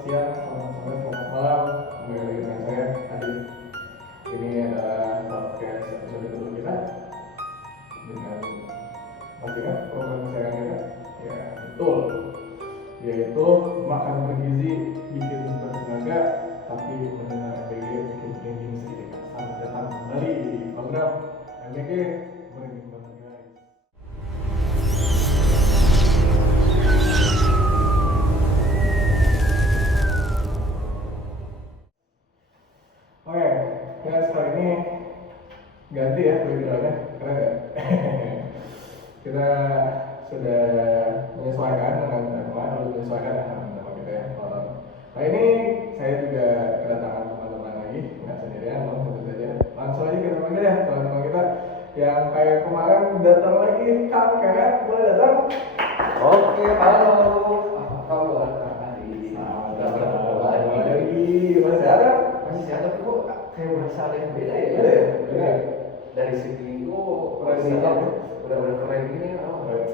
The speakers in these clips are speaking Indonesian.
siang, selamat sore, selamat malam. Kembali lagi dengan saya Adit. Ini adalah podcast episode kedua kita dengan masih ingat program kesayangan kita? Ya betul, yaitu makan bergizi bikin bertenaga tapi mendengar MBG bikin merinding seketika. Selamat datang kembali di program MBG merinding banget guys. Oke, guys, kali ini ganti ya backgroundnya, keren ya? Kita sudah menyesuaikan dengan nama kita ya, orang. Nah ini saya juga kedatangan teman-teman lagi, nggak sendirian, tentu saja. Langsung aja kita panggil ya teman-teman kita yang kayak kemarin datang lagi, Kang Kenneth, boleh datang? Oke, halo. Apa kabar Kak Adi? Lagi masih ada? Masih ada kok kayak berasa ada yang beda ya? Beda ya? Beda. Dari segi Keren banget. udah keren gini.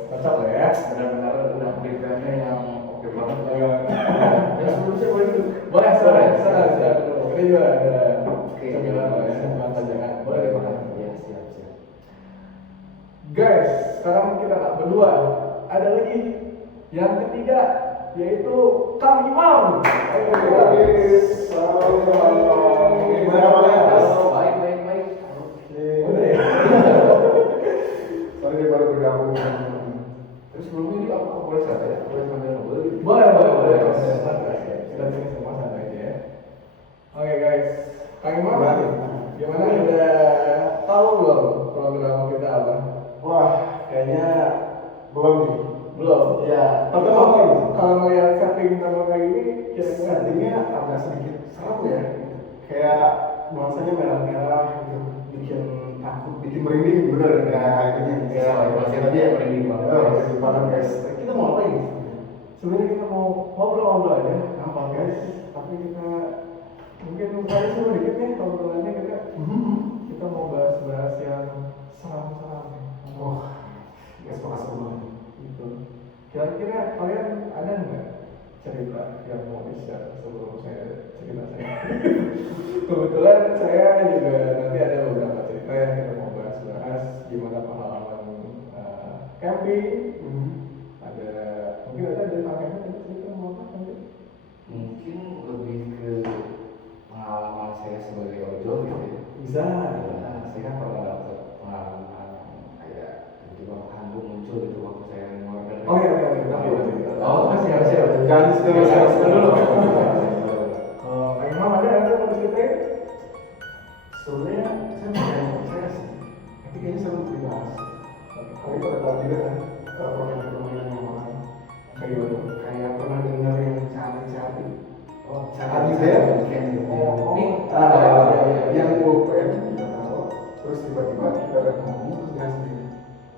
Cocok lah ya. Benar-benar udah backgroundnya yang oke banget. Ya sebelumnya boleh dulu. boleh, sudah. Ini juga ada Oke. cemilan lah ya, cemilan pajangan. Boleh dimakan. Ya, siap. Guys, sekarang kita nggak berdua, ada lagi yang ketiga, yaitu Kang Imam. Halo, baik. Udah ya? Sorry dia baru bergabung. Terus sebelumnya ini apa boleh santai ya? Boleh sambil ngobrol gitu? Boleh. Santai. Kita sini semua santai aja ya. Oke guys, Kang Imam, gimana udah tahu belum program kita apa? Wah, kayaknya belum nih. Belum. Ya, Tapi kalau ngeliat setting nama kayak gini, kira-kira settingnya agak sedikit serem ya. Kayak nuansanya merah-merah gitu, bikin takut, bikin merinding bener kayak ini. Ya, masih tadi ya merinding banget. Merinding banget guys. Kita mau apa ini? sebenarnya kita mau ngobrol aja apa guys, tapi kita mungkin kali seru dikit nih obrolannya kita mau bahas yang seram-seram Wah, guys bakal seru banget. gitu. Kira-kira kalian ada nggak cerita yang mau di-share sebelum saya cerita saya? Kebetulan saya juga nanti ada beberapa cerita yang kita mau bahas gimana pengalaman camping. Ada mungkin ada dari pakaian ada cerita mau apa nanti? Mungkin lebih ke pengalaman saya sebagai ojol gitu ya. Bisa. Nah, saya kan pernah dapat pengalaman kayak tiba-tiba hantu muncul gitu waktu saya mengeluarkan. Oke. Masih harus ya. Jangan sudah dulu. Kalau Kang Imam ada mau diceritain? Sebenarnya saya mau percaya sih, tapi kayaknya seru dibahas. Kalian pada tahu juga kan permainan yang orang Kayak gimana? kayak pernah dengar yang cari-cari. Oh, Cari bed. Yang pulpen kita taruh, terus tiba-tiba kita lihat ngomong terus dengan sendiri.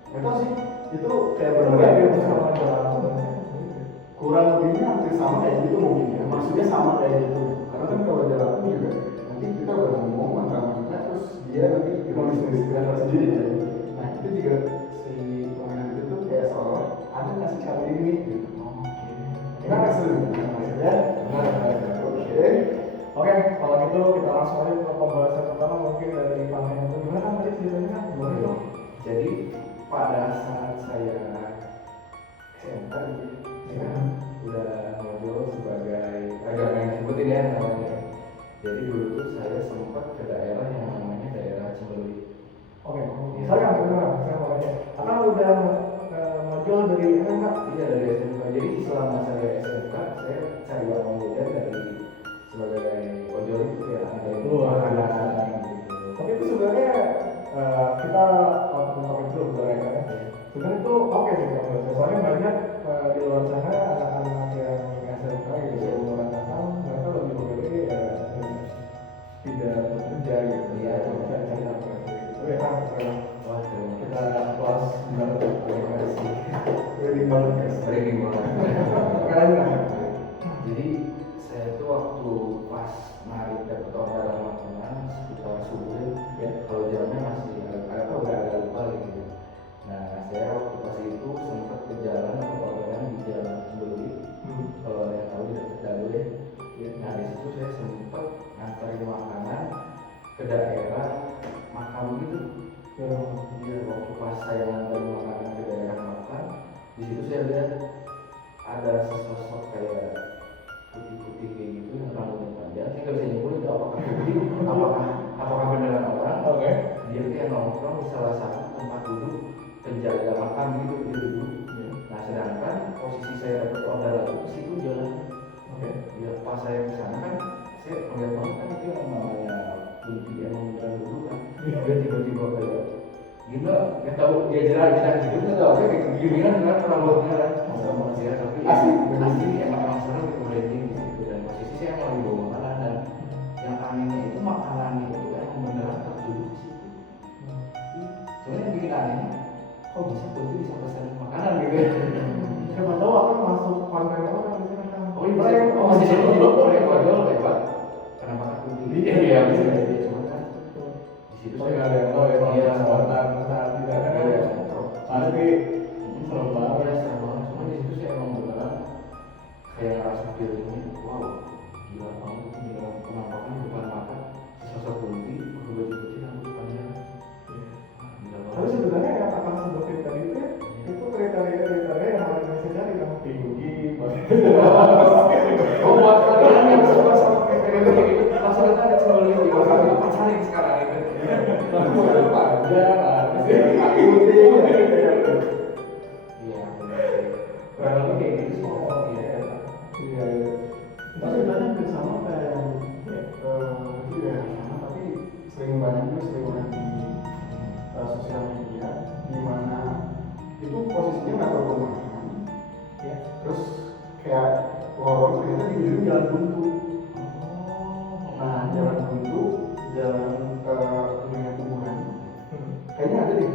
Nggak tahu sih, itu kayak benar-benar kurang lebihnya hampir sama kayak gitu mungkin ya. Maksudnya sama kayak gitu. Karena kan kalau jalan juga nanti kita udah ngomong antara kita terus dia nanti nulis sendiri ya. Nah itu juga si pemain itu tuh kayak seolah ada nggak sih kali ini gitu. Gimana seru? Ya. Oke, kalau gitu kita langsung aja ke pembahasan pertama mungkin dari Kang Imam. Gimana kan tadi ceritanya? Boleh dong. Jadi pada saat saya SMK gitu ya, udah ngobrol sebagai agak yang sebutin ya namanya. Jadi dulu tuh saya sempat ke daerah yang namanya daerah Cimbeli. Oke, saya mau nanya. Karena udah ngojol dari SMK. Iya dari SMK. Jadi selama saya SMK saya cari uang jajan dari sebagai ojol itu ya ada yang makanan gitu. Tapi itu sebenarnya kita pakai dulu berkaitan ya. Sebenarnya itu oke sih kalau menurut saya. Soalnya banyak di luar sana anak-anak yang SMK gitu umuran tahun mereka lebih memilih tidak bekerja gitu. Iya, bisa cari apa gitu. Ya kan Wah, terima kita kelas banget. kasih. Merinding banget guys. Merinding banget. Kalian lah. Jadi saya tuh waktu pas daerah makam gitu. Dia waktu pas saya ngantar makanan ke daerah makan, di situ saya lihat ada sesosok kayak putih-putih kayak gitu yang rambutnya panjang. Saya nggak bisa nyimpulin itu apakah putih, apakah beneran orang. Oke. Dia kayak nongkrong di salah satu tempat duduk penjaga makam gitu, dia duduk. Nah sedangkan posisi saya dapat order lagi ke situ jalan. Oke. Ya pas saya ke sana kan saya melihat banget kan itu yang namanya kunti emang beneran duduk kan. Dia tiba-tiba kayak gila, nggak tahu dia jalan gitu nggak tahu kayak kegiringan kan rambutnya kan. Sama dia tapi asli emang serem itu merinding di situ dan posisi saya emang lagi bawa makanan dan yang anehnya itu makanannya itu emang beneran tertutup di situ. Sebenarnya yang bikin aneh, kok bisa kunti bisa pesan makanan gitu ya? Siapa tahu akan masuk konten orang di sana kan. Oh iya, masih jadi proyek wajar hebat. Kenapa kunti? Iya bisa jadi cuma kan di situ Oh nggak ada yang tahu ya kalau Iya. kesempatan saat di sana kan Iya. pasti serem banget. Iya serem banget. Cuma di situ saya emang beneran kayak ngerasa feelingnya, wow, gila banget itu beneran penampakan di depan mata sesosok kunti pakai baju putih rambut panjang. Gila Tapi banget. sebenarnya yang akan sebutin tadi itu kriteria yang orang Indonesia cari kan tinggi, Oh buat kalian yang suka sama kriteria gitu, langsung kita ada cembeli di bawah itu pacarin sekarang itu. Rambut panjang, apa sih? putih. Iya, benar. Kurang lebih kayak gitu sih. Iya. Iya. Itu sebenarnya hampir sama kayak yang itu ya sama tapi sering banget di sosial media di mana itu posisinya nggak tahu kemana ya terus kayak lorong ternyata di ujung jalan buntu. Nah jalan buntu jalan dengan kuburan kayaknya ada deh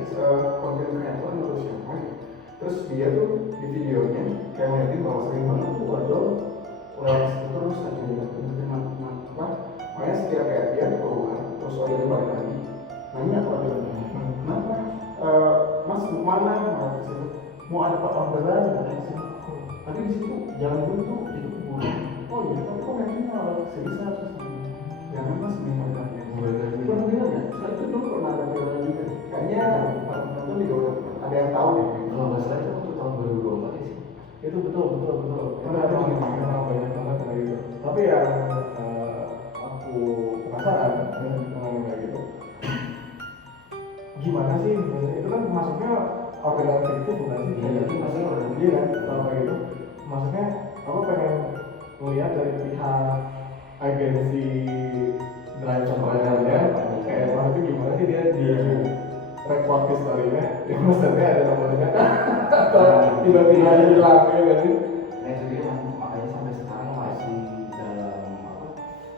konten kreator atau siapa gitu. Terus dia tuh di videonya kayak ngeliatin bahwa sering banget tuh ada orang situ terus aja apa makanya setiap kayak dia keluar terus orangnya balik lagi nanya ke orangnya kenapa mas mau mana mau ke situ mau ada orderan katanya sih tapi di situ jalan buntu itu kuburan. Oh iya tapi kok kayaknya sebisa terus jangan mas minta lagi pernah bilang ya soal itu dulu pernah ada viral juga kayaknya para penonton juga udah ada yang tahu deh Kalau nggak salah itu waktu tahun 2024 ya sih. itu betul Karena ada juga memang banyak banget kayak gitu. Tapi yang aku penasaran dengan kayak gitu, gimana sih? Itu kan masuknya orderan fiktif bukan sih? Iya, itu pasti orderan Iya kan, kalau kayak gitu. Maksudnya aku pengen melihat dari pihak agensi driver-nya, kayak maksudnya gimana sih dia di record historinya? Dia maksudnya ada nomornya atau tiba-tiba hilang ya nggak sih? Nah itu dia makanya sampai sekarang masih dalam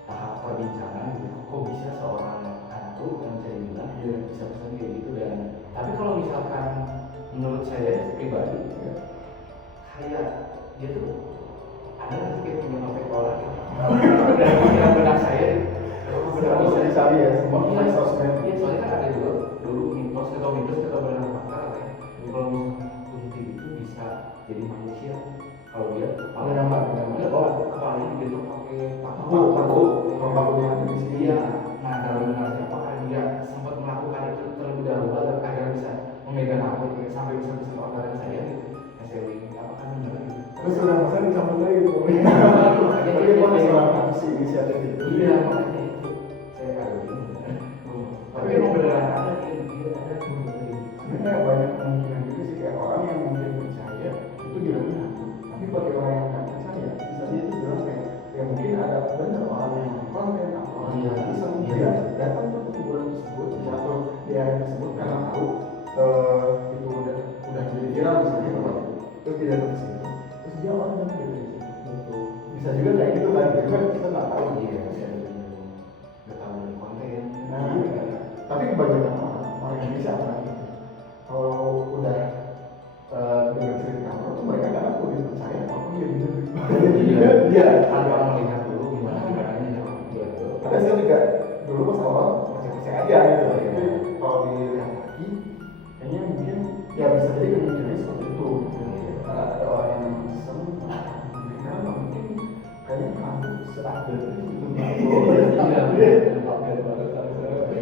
tahap perbincangan gitu. Kok bisa seorang hantu yang saya bilang bisa pesan kayak gitu dan tapi kalau misalkan menurut saya pribadi kayak dia tuh ada nggak sih kayak punya novel orang gitu. Dan benar-benar saya Sekarang bisa dicari ya semua Iya, sosmed. iya, soalnya kan ada juga dulu mitos atau benar fakta katanya kalau misalkan kunti itu bisa jadi manusia kalau dia kepala Menyamar. kepalanya dibentuk pakai Paku. Pakunya ada di sini. Iya. Nah dalam benarnya apakah dia sempat melakukan itu terlebih dahulu agar bisa memegang aku sampai bisa orderan saya gitu yang saya ingin apakah benar gitu. Terus sudah masa dicabut lagi tuh. Tapi dia masih melakukan si inisiatif itu. Iya makanya itu saya agak bingung. Tapi emang beneran ada dia ada. Sebenarnya banyak kemungkinan juga sih kayak orang yang mungkin percaya itu bilangnya hantu. Tapi bagi orang yang nggak percaya, bisa dia itu bilang kayak ya mungkin ada benar orang yang konten atau orang yang iseng dia datang ke kuburan tersebut atau di area tersebut karena tahu itu udah jadi viral misalnya tempat itu. Terus dia datang ke situ, terus dia orang yang gitu di situ. Bisa juga kayak gitu kan, jadi kan kita nggak tahu. Iya, nggak tahu dari konten. Nah, tapi kebanyakan orang Indonesia apa gitu. Kalau udah dengar cerita orang tuh mereka kadang udah percaya apa iya bener. Iya, tanpa melihat dulu gimana caranya ya. Betul. Karena saya juga dulu pas awal percaya aja gitu. Tapi kalau dilihat lagi, kayaknya mungkin ya bisa jadi kemungkinannya seperti itu. Ada orang yang iseng, karena mungkin kayaknya hantu seupdate itu gitu. Iya, Update banget sekarang. Tapi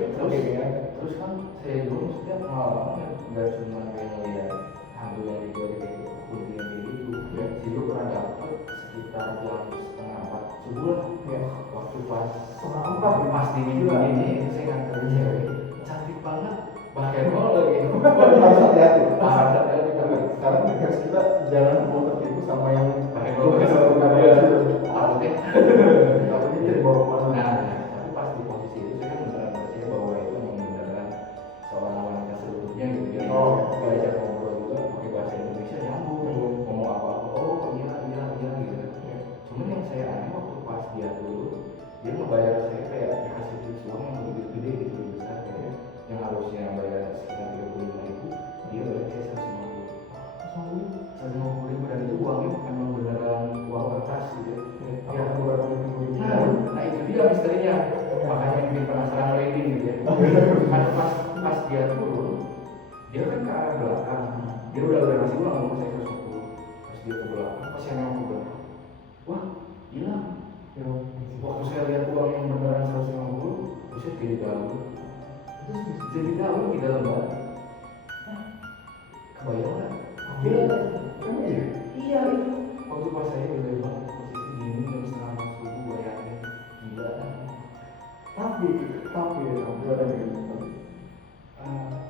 nggak cuma kayak ngeliat hantu yang digoreng kayak gitu, kunti yang kayak gitu. Ya. Jadi gue pernah dapet sekitar jam setengah 4 subuh lah. Ya. Waktu pas Setengah 4 ya? pas dingin ini saya nganterin cewek cantik banget, bahkan mau lagi. Harus hati-hati. Harus hati-hati, tapi Sekarang harus kita jangan mau tertipu sama yang pakai belum bisa bau berkata ya. itu. Takutnya. Takutnya jadi bawa kemana? Nah, tapi pas di posisi itu saya kan beneran percaya bahwa itu memang beneran seorang wanita seutuhnya gitu. Jadi Oh, diajak ngobrol juga pakai bahasa Indonesia nyambung, ngomong apa-apa, oh iya gitu. Ya. Cuman yang saya aneh waktu pas dia dulu, dia ngebayar saya kayak dikasih duit uang yang lebih gede gitu, lebih besar kayak yang harusnya bayar sekitar 35.000, dia bayar kayak 150.000 dan itu uangnya memang beneran uang kertas gitu. Ya, beberapa minggu ini. Nah itu dia misterinya, makanya yang bikin penasaran landing gitu ya. Kan pas dia turun, dia kan ke arah belakang, dia udah ngasih uang mau saya 110. Pas dia ke belakang, pas saya nengok ke belakang, wah hilang. Waktu saya lihat uang yang beneran 150, buset jadi dalam. Itu jadi dalam di dalam banget. Kebayang nggak? Iya, Emang iya? iya itu. Waktu pas saya udah banget posisi dingin jam setengah 4 subuh, bayangin gila kan. Tapi itu ada yang gitu.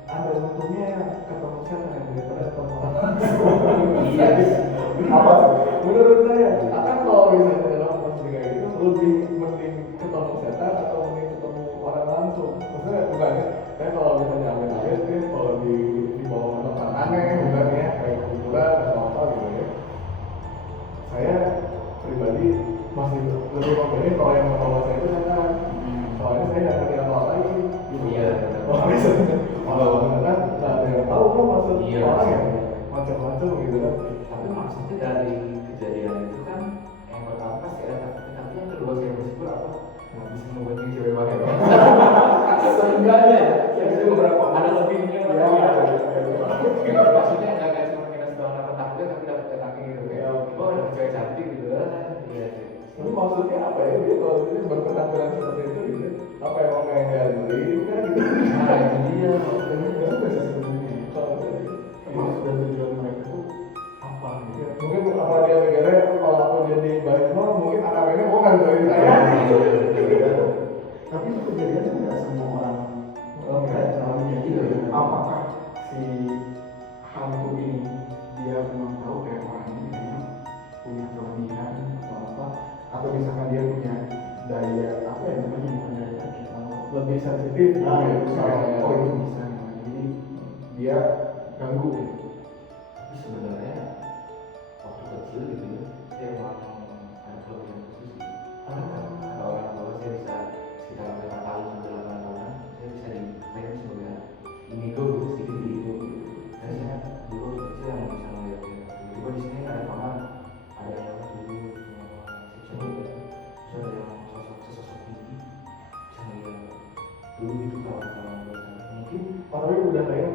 Ada untungnya ketemu setan yang daripada ketemu orang. Iya. Apa tuh? Menurut saya, akan kalau misalnya dalam posisi kayak gitu lebih mending ketemu setan atau mending ketemu orang langsung. Maksudnya bukan ya, saya kalau misalnya amit-amit ya, kalau di bawah tempat aneh, bukan ya, kayak kuburan atau apa gitu ya. Saya pribadi masih lebih memilih kalau yang membawa saya itu setan. Soalnya saya nggak ngerti apa lagi. Iya. Oh, misalnya kalau beneran nggak ada yang tahu kan maksud Iya. orang ya macam-macam gitu kan. Tapi maksudnya dari kejadian itu kan yang pertama pasti ada takutnya, tapi yang kedua saya bersyukur apa? Nggak bisa membuat ini cewek pakai dong. Seenggaknya ya, itu beberapa ada lebihnya. Ya. Maksudnya nggak cuma minus doang dapat takutnya, tapi dapat enaknya gitu kayak, oh ada cewek cantik gitu kan. Iya sih. Tapi maksudnya apa ya dia kalau dia berpenampilan seperti itu gitu? Apa emang kayak nggak beli kan gitu? Nah itu dia. Itu bisa sebenarnya. Kalau saya Maksud dan tujuan mereka tuh apa gitu? ya, mungkin apa dia mikirnya kalau aku jadi baik mungkin anak-anaknya mau nganterin saya. Tapi itu kejadian kan nggak semua orang ngalamin gitu ya. Apakah si hantu ini dia memang tahu kayak orang ini memang punya kelebihan atau apa, atau misalkan dia punya daya apa ya namanya, bukan daya kita Lebih sensitif. nah gitu, itu misalnya. oh itu bisa nah, jadi dia ganggu gitu. Tapi sebenarnya waktu kecil gitu ya, saya emang ada kelebihan khusus gitu. Ada orang tua saya bisa sekitar 5 tahun sampai 8 tahunan, saya bisa diklaim sebagai indigo gitu, sedikit indigo gitu. Dan saya dulu waktu kecil yang bisa melihat ya. Tiba-tiba di sini ada paman, ada yang lewat dulu, saya bisa melihat. Terus ada yang sesosok tinggi, bisa melihat. Dulu gitu kawan-kawan buat saya. Mungkin Tapi udah kayak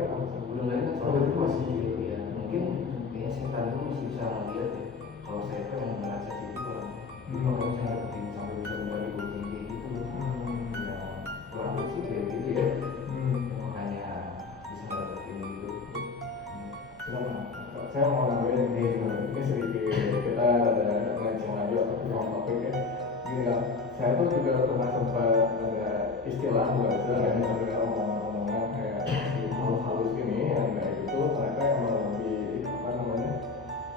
udah nggak ingat soalnya itu masih gitu ya, mungkin kayaknya setan itu masih bisa ngeliat ya. Kalau saya tuh yang beneran sensitif orang dulu kalau saya dapetin sampai bisa beneran dibonceng kayak gitu ya, kurang lebih sih kayak gitu ya. Makanya bisa dapetin gitu. saya mau nambahin ini sedikit kita ada melenceng lagi atau topik ya. Gini kan, saya tuh juga pernah sempat ada istilah bukan istilah yang ada omongan-omongan kayak halus-halus gini yang kayak gitu mereka emang lebih apa namanya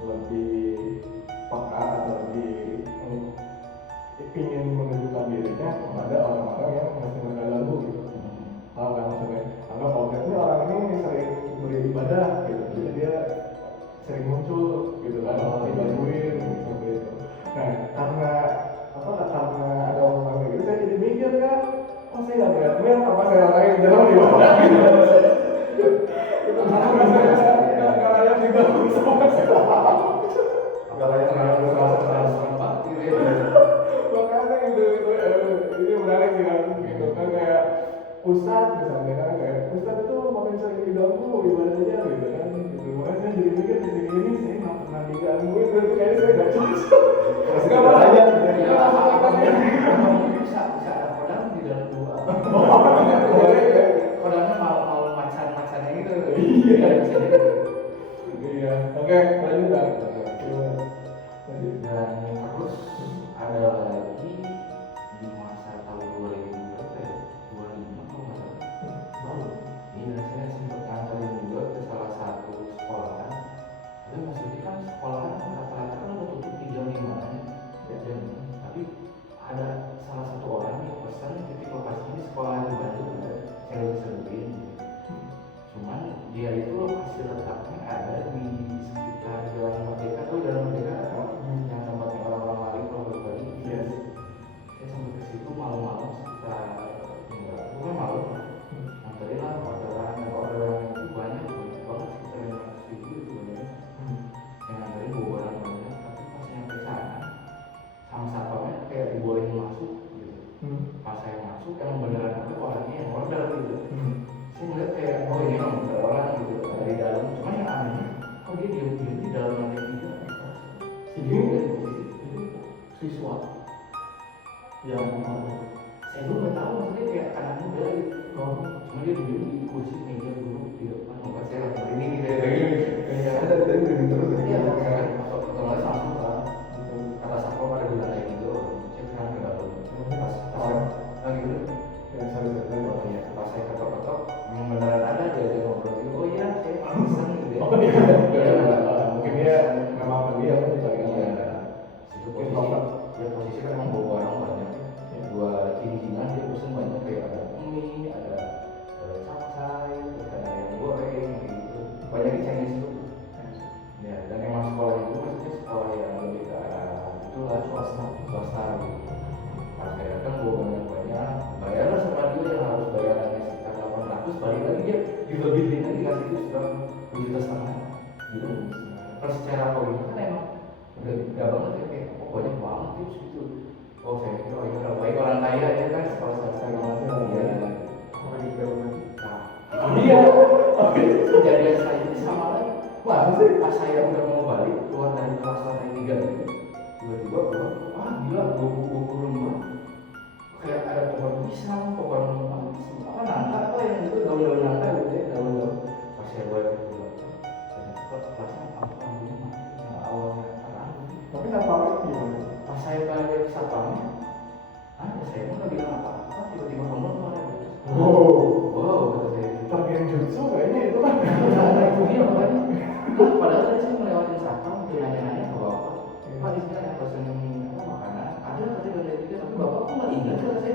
lebih peka atau lebih ingin menunjukkan dirinya kepada orang-orang yang masih mereka ganggu gitu. Kalau nggak maksudnya anggap kalau ini orang ini sering beribadah gitu, jadi dia sering muncul gitu kan, digangguin seperti itu. Nah karena ada omongan kayak gitu saya jadi mikir kan, oh saya nggak lihat apa saya orang yang dalam di bawah gitu. Karena saya nggak layak diganggu sama sekali. Agak layak Transparan banget gitu ya. Makanya gitu ini menarik sih kan gitu kan kayak Ustadz misalnya kan kayak Ustadz itu makin sering diganggu ibadahnya gitu kan gitu. Makanya saya jadi mikir di sini ini saya nggak pernah digangguin berarti kayaknya saya nggak cocok. Nggak banyak Bisa ada kodam di dalam dua. Boleh ya. Kodamnya mau macan-macannya gitu. Iya. cuma dia duduk di kursi meja dulu di depan muka saya langsung ini Kayak ada tadi begini terus ya. iya kan atau nggak langsung lah kata satpam pada bilang kayak gitu saya sekarang nggak tahu pas lagi gitu Yang saya oh iya pas saya ketok-ketok memang beneran ada dia ngobrol gitu oh iya saya pesen gitu ya Oh iya, mungkin dia nggak mau dia kan iya iya. situ posisi kan emang bawa barang banyak dua kiri-kirian dia pesen banyak kayak ada mie ada capcay terus ada ayam goreng gitu banyak di Chinese tuh ya dan emang sekolah itu maksudnya sekolah yang lebih ke arah itulah swasta gitu pas saya datang bawa banyak bayarlah sama dia yang harus bayarannya sekitar 800 balik lagi dia dilebihin lagi dikasih itu sudah 2,5 juta gitu kalau secara poin kan emang udah gede banget ya kayak oh banyak banget tips gitu oh saya mikir oh ini orang baik orang kaya ya kan sekolah swasta gitu ya orang yang dalam nah dia kejadian saya itu sama lagi wah sih pas saya udah mau balik keluar dari kelas lantai 3 itu tiba-tiba gua gila gua rumah kayak ada pohon pisang pohon apa nangka apa yang itu daun-daun nangka gitu ya daun-daun pas saya balik ke kelasnya apa yang awalnya terang tapi apa gimana? pas saya balik satpamnya ya saya pun nggak bilang apa-apa tiba-tiba kamu keluar wow kata saya Bagian jutsu kayaknya itu kan. iya makanya padahal tadi saya melewatin satpam itu nanya-nanya ke bapak pak di sini ada pesen apa makanan ada katanya dari tiga tapi bapak kok nggak ingat kata saya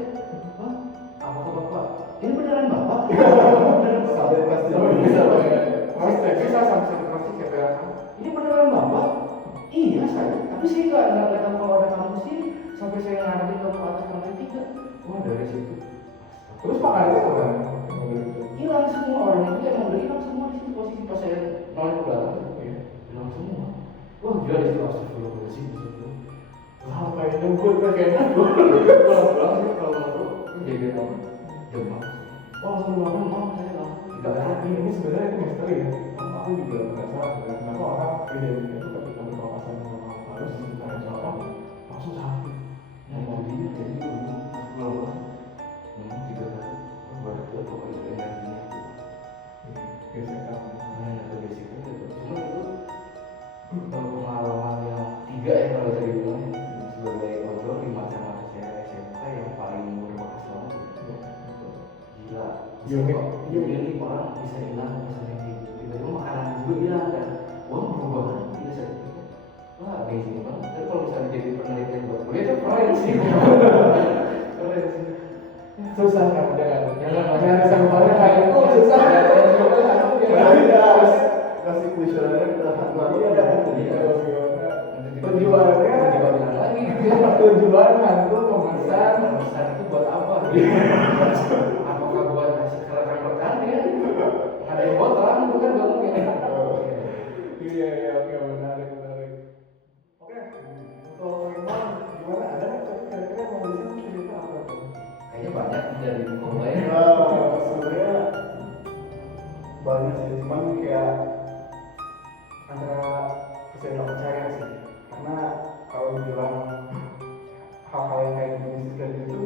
wah apa ke bapak ini beneran bapak Sampai pasti Bisa banget. bisa sampai terus kayak bilang ini beneran bapak iya saya tapi saya nggak tahu kalau ada kamu sih sampai saya ngadepin kamu ke atas lantai 3 wah dari situ Terus makanannya kemana? hilang semua orang itu yang udah hilang semua di situ posisi pas saya nolak ke belakang hilang semua wah gila di situ astagfirullahaladzim Apa yang jemput kayaknya? pulang sih kalau nggak tahu jadi apa demam Oh, langsung makan. demam saya lah Tidak ini sebenarnya itu misteri ya. Aku juga penasaran kenapa orang kejadian itu ketika berpapasan sama harus ditanya jawab langsung sakit. nah itu dia kayak gitu pulang memang 3 hari berarti apa kalau energinya Gesekan. itu basicnya gitu cuma itu pengalaman yang 3 ya kalau saya bilang sebagai ojol di masa-masa saya SMK yang paling berbekas banget gila unik orang bisa hilang pesan yang gitu tiba-tiba makanan juga hilang kan uang berubah lagi bisa gitu wah amazing banget tapi kalau misalnya jadi penelitian buat kuliah itu keren sih keren sih Susah kan jangan Jangan. sampelnya kayak itu susah kan. kasih kuesioner ke hati Tujuan hantu memesan pesan itu buat apa apakah buat kasih ke rekan-rekan ya ada yang buat terang itu kan gak mungkin Iya oke menarik. Oke untuk Iman gimana ada nggak kira-kira mau bisa cerita apa tuh? kayaknya banyak dari info lain sebenarnya banyak sih cuman kayak antara percaya nggak percaya sih karena kalau dibilang hal-hal yang kayak mistis gitu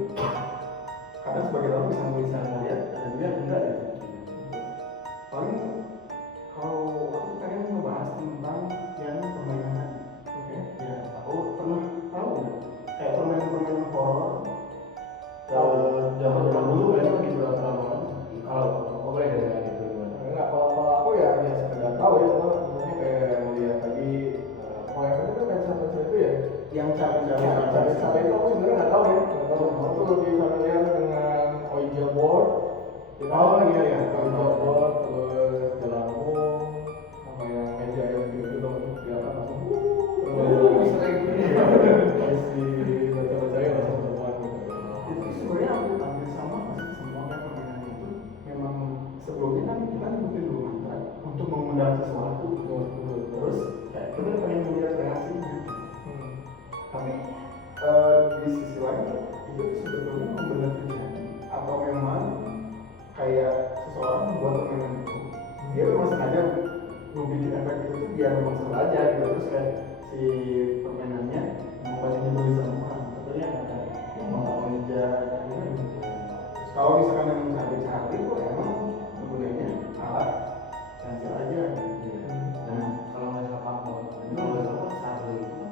kadang sebagian orang bisa ngeliat dan dia enggak gitu paling kalau aku pengen ngebahas tentang yang permainan Oke. ya aku pernah tahu nggak? Kayak permainan horor zaman dulu kayaknya lagi berapa banget kalau boleh dari itu gimana Enggak, kalau aku ya sekedar tahu ya, aku sebenarnya kayak melihat tadi kalau yang tadi tuh pensa itu ya, yang cari-cari cabai itu aku sebenarnya nggak tahu ya, nggak tahu. Aku lebih familiar dengan Ouija board, Oh, iya, iya. Ouija board, terus jelangkung, sama yang meja yang gitu dong, di atas langsung bisa kayak gitu habis dibaca-bacain langsung ketemuan gitu. itu sebenarnya hampir sama pasti semua kan permainan itu memang sebelumnya kan kita ngikutin dulu mantra untuk mengundang sesuatu terus kayak kita pengen melihat reaksinya tapi di sisi lain itu sebetulnya memang benar terjadi atau memang kayak seseorang membuat permainan itu dia memang sengaja membuat efek itu tuh biar memang seru aja gitu terus kayak si permainannya memang banyak tulisan orang katanya ada yang mau mengejar gitu. kalau misalkan yang cari-cari kok emang gunanya alat pensil aja gitu. Dan kalau nggak salah apa, itu nggak salah Charlie itu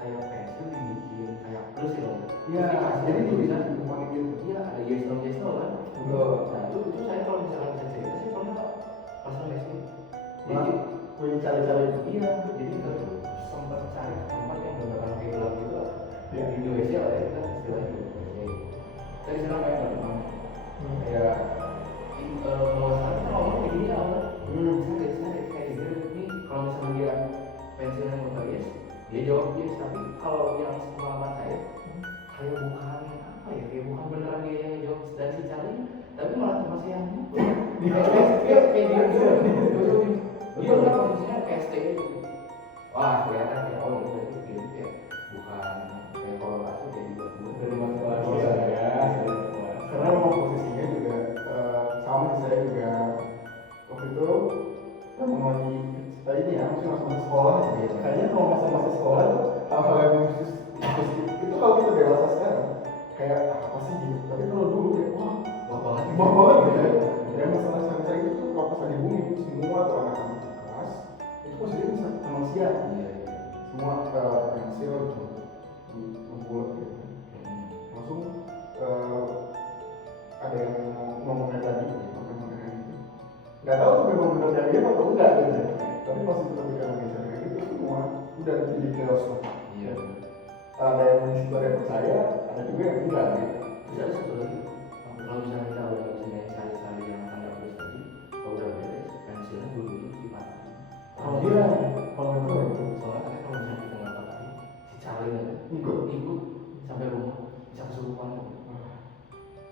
kayak pensil dibikin kayak plus ya. Iya, jadi itu bisa bukan gitu. Iya, ada yes no kan. Betul. Nah itu saya kalau misalkan bisa cerita sih pernah pas SD. Nah, Jadi lagi cari-cari itu. iya, jadi kita tuh sempat cari tempat yang benar-benar kayak gelap gitu lah. Iya. Di Indonesia lah ya, kita istilahnya di Indonesia. Tadi sana kayak bagaimana? Kayak mau sekarang kita ngomong kayak gini awal. Saya kayak gitu. Ini kalau misalnya dia pensilnya motor yes, dia jawab yes. Tapi kalau yang pengalaman saya kayak bukan apa ya, kayak bukan beneran dia yang jawab dan si Charlie, tapi malah cuma saya yang kayak dia gitu. Dia kan posisinya kayak stay gitu. Wah kelihatan kayak oh itu berarti dia kayak bukan kayak kalau kasus jadi buat Dari masalah Iya. ya. Karena memang posisinya juga sama sih, saya juga waktu itu memang lagi ini ya, masih masa-masa sekolah. Kayaknya kalau masa-masa sekolah tuh hal-hal yang khusus itu kalau kita dewasa sekarang kayak apa sih gitu. Tapi kalau dulu kayak wah banget gitu ya. Ya masalah cari itu tuh kalau pas lagi booming semua tuh anak-anak kelas itu posisinya bisa emang siap. Semua pensil membuat gitu. Langsung ada yang ngomongnya tadi nggak tahu tuh memang benar dari dia atau enggak gitu, tapi masih tetap bicara kayak gitu semua udah jadi chaos lah. Iya. Ada yang di situ ada yang percaya, ada juga yang enggak gitu. Terus ada satu lagi, kalau misalnya kita udah bisa cari-cari yang tanda plus tadi, kalau udah beres pensilnya dulu sifat. Oh iya, kalau itu Soalnya kan kalau misalnya kita nggak pakai si Charlie aja ikut. sampai rumah bisa kesurupan.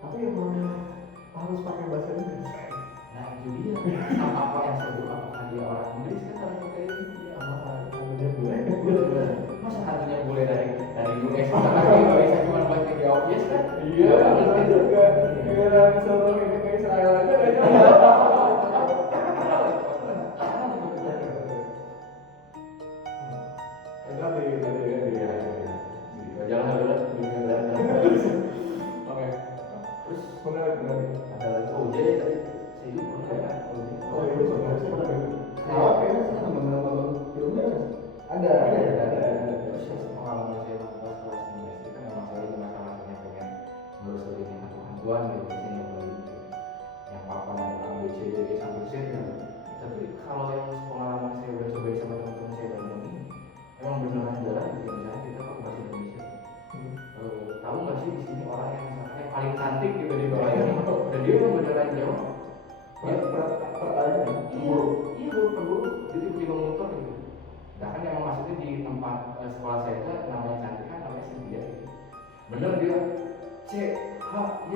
Tapi emang harus pakai bahasa Inggris. Nah itu dia. Apa yang saya bilang, apakah dia orang Inggris kan harus pakai ini? Namanya gue. Masa hantunya boleh dari US sampai Indonesia cuma pakai di obvious kan? Iya, benar juga. Giliran suruh ini ke Israel aja kayaknya. Jangan dulu. Oke. Terus Benar. ada lagi jadi tadi saya juga pernah kan Oh itu sebenarnya sih pernah gitu. Kalau kayaknya sih nonton filmnya Ada. terus pengalaman saya waktu pas kelas 6 SD kan memang saya juga masalahnya pengen menelusuri hantu-hantuan gitu di sini yang papan A B C D E sampai Z gitu. Tapi kalau yang pengalaman saya udah coba sama teman-teman saya dan ini emang beneran jarang gitu misalnya kita pakai bahasa Indonesia. Tahu nggak sih di sini orang yang misalkan yang paling cantik gitu di bawah ini dan dia emang beneran jawab. pertanyaan Iya berburu itu tiba-tiba motor gitu. Nah kan emang maksudnya di tempat sekolah saya itu namanya cantik kan namanya Cynthia gitu. Bener dia C H Y